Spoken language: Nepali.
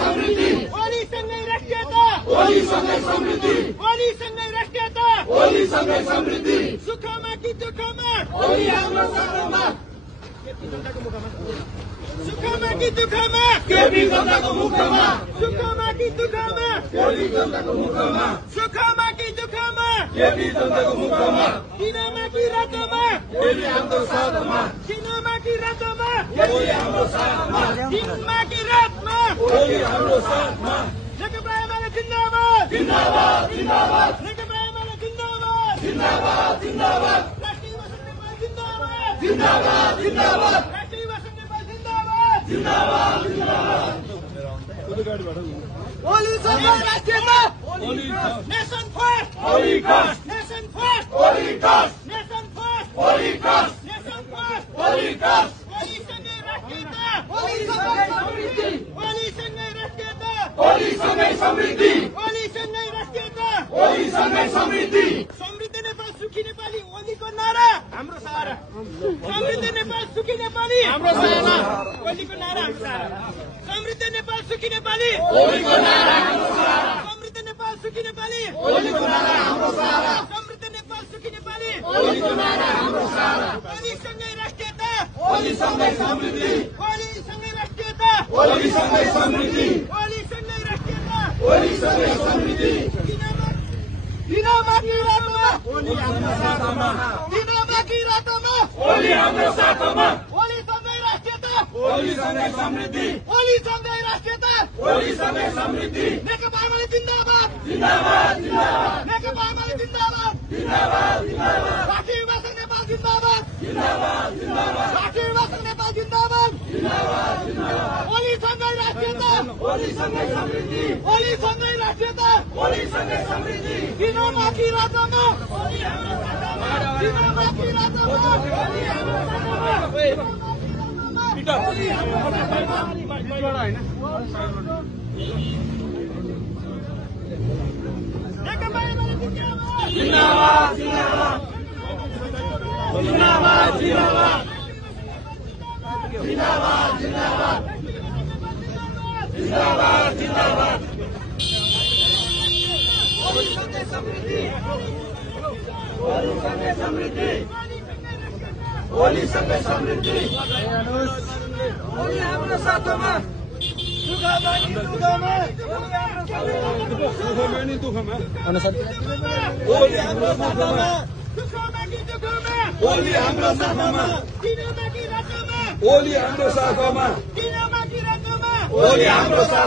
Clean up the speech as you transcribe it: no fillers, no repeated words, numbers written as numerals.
समृद्धि होलीसँगै राष्ट्रियता होलीसँगै समृद्धि होलीसँगै राष्ट्रियता होलीसँगै समृद्धि सुखमा कि दुःखमा होली हाम्रो साथमा सुखमा कि दुःखमा केपी जनताको मुखमा सुखमा कि दुःखमा केपी जनताको मुखमा सुखमा कि दुःखमा केपी जनताको मुखमा दिनमा कि रातमा होली हाम्रो साथमा दिनमा कि रातमा होली हाम्रो साथमा दिनमा कि रातमा होली हाम्रो साथमा नेकपा एमाले जिन्दाबाद जिन्दाबाद जिन्दाबाद नेकपा एमाले जिन्दाबाद जिन्दाबाद जिन्दाबाद राष्ट्रिय वसन्त नेपाल जिन्दाबाद जिन्दाबाद जिन्दाबाद राष्ट्रिय वसन्त नेपाल जिन्दाबाद जिन्दाबाद जिन्दाबाद होलीसँगै राष्ट्रियता nation first Holi first nation first Holi first nation first Holi first nation first Holi first होलीसँगै राष्ट्रियता होलीसँगै समृद्धि होलीसँगै राष्ट्रियता होलीसँगै समृद्धि होलीसँगै राष्ट्रियता होलीसँगै समृद्धि समृद्ध नेपाल सुखी नेपाली होलीको नारा हाम्रो सहारा समृद्ध नेपाल सुखी नेपाली हाम्रो सहारा होलीको नारा हाम्रो सहारा समृद्ध नेपाल सुखी नेपाली होलीको नारा हाम्रो सहारा समृद्ध नेपाल सुखी नेपाली होलीको नारा हाम्रो सहारा समृद्ध नेपाल सुखी नेपाली होलीको नारा हाम्रो सहारा होलीसँगै राष्ट्रियता होलीसँगै समृद्धि होलीसँगै राष्ट्रियता होलीसँगै समृद्धि होलीसँगै राष्ट्रियता होलीसँगै समृद्धि दिनमा कि रातमा होली हाम्रो साथमा दिनमा कि रातमा होली हाम्रो साथमा होलीसँगै राष्ट्रियता होलीसँगै समृद्धि होलीसँगै राष्ट्रियता होलीसँगै समृद्धि नेकपा एमाले जिन्दाबाद जिन्दाबाद जिन्दाबाद नेकपा एमाले जिन्दाबाद जिन्दाबाद जिन्दाबाद राष्ट्रिय वसन्त नेपाल जिन्दाबाद जिन्दाबाद जिन्दाबाद राष्ट्रिय वसन्त नेपाल जिन्दाबाद जिन्दाबाद जिन्दाबाद होलीसँगै राष्ट्रियता होलीसँगै समृद्धि होलीसँगै राष्ट्रियता होलीसँगै समृद्धि दिनमा कि रातमा दिनमा कि रातमा नेकपा एमाले जिन्दाबाद जिन्दाबाद जिन्दाबाद जिन्दाबाद जिन्दाबाद जिन्दाबाद जिन्दाबाद जिन्दाबाद जिन्दाबाद होलीसँगै समृद्धि होलीसँगै समृद्धि होलीसँगै समृद्धि होली हाम्रो साथमा सुखमा कि दुःखमा होली हाम्रो साथमा सुखमा कि दुःखमा होली हाम्रो साथमा दिनमा कि रातमा होली हाम्रो साथमा दिनमा कि रातमा होली हाम्रो साथ